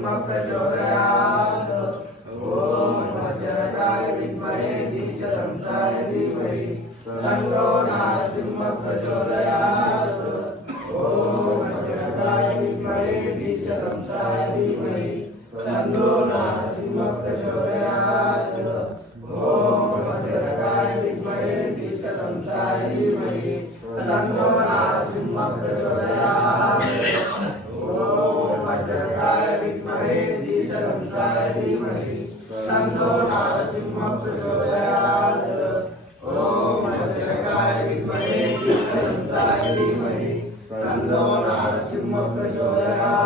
प्रचोदयात्। ॐ वज्रकाय विद्महे दीक्षदंसाय धीमहि तन्नो नारसिंहः प्रचोदयात्। ॐ वज्रकाय विद्महे दीक्षदंसाय धीमहि तन्नो नारसिंहः प्रचोदयात्। ॐ वज्रकाय विद्महे दीक्षदंसाय धीमहि तन्नो नारसिंहः प्रचोदयात्। ॐ वज्रकाय विद्महे दीक्षदंसाय धीमहि तन्नो नारसिंहः प्रचोदयात्। ॐ वज्रकाय विद्महे दीक्षदंसाय धीमहि तन्नो नारसिंहः प्रचोदयात्।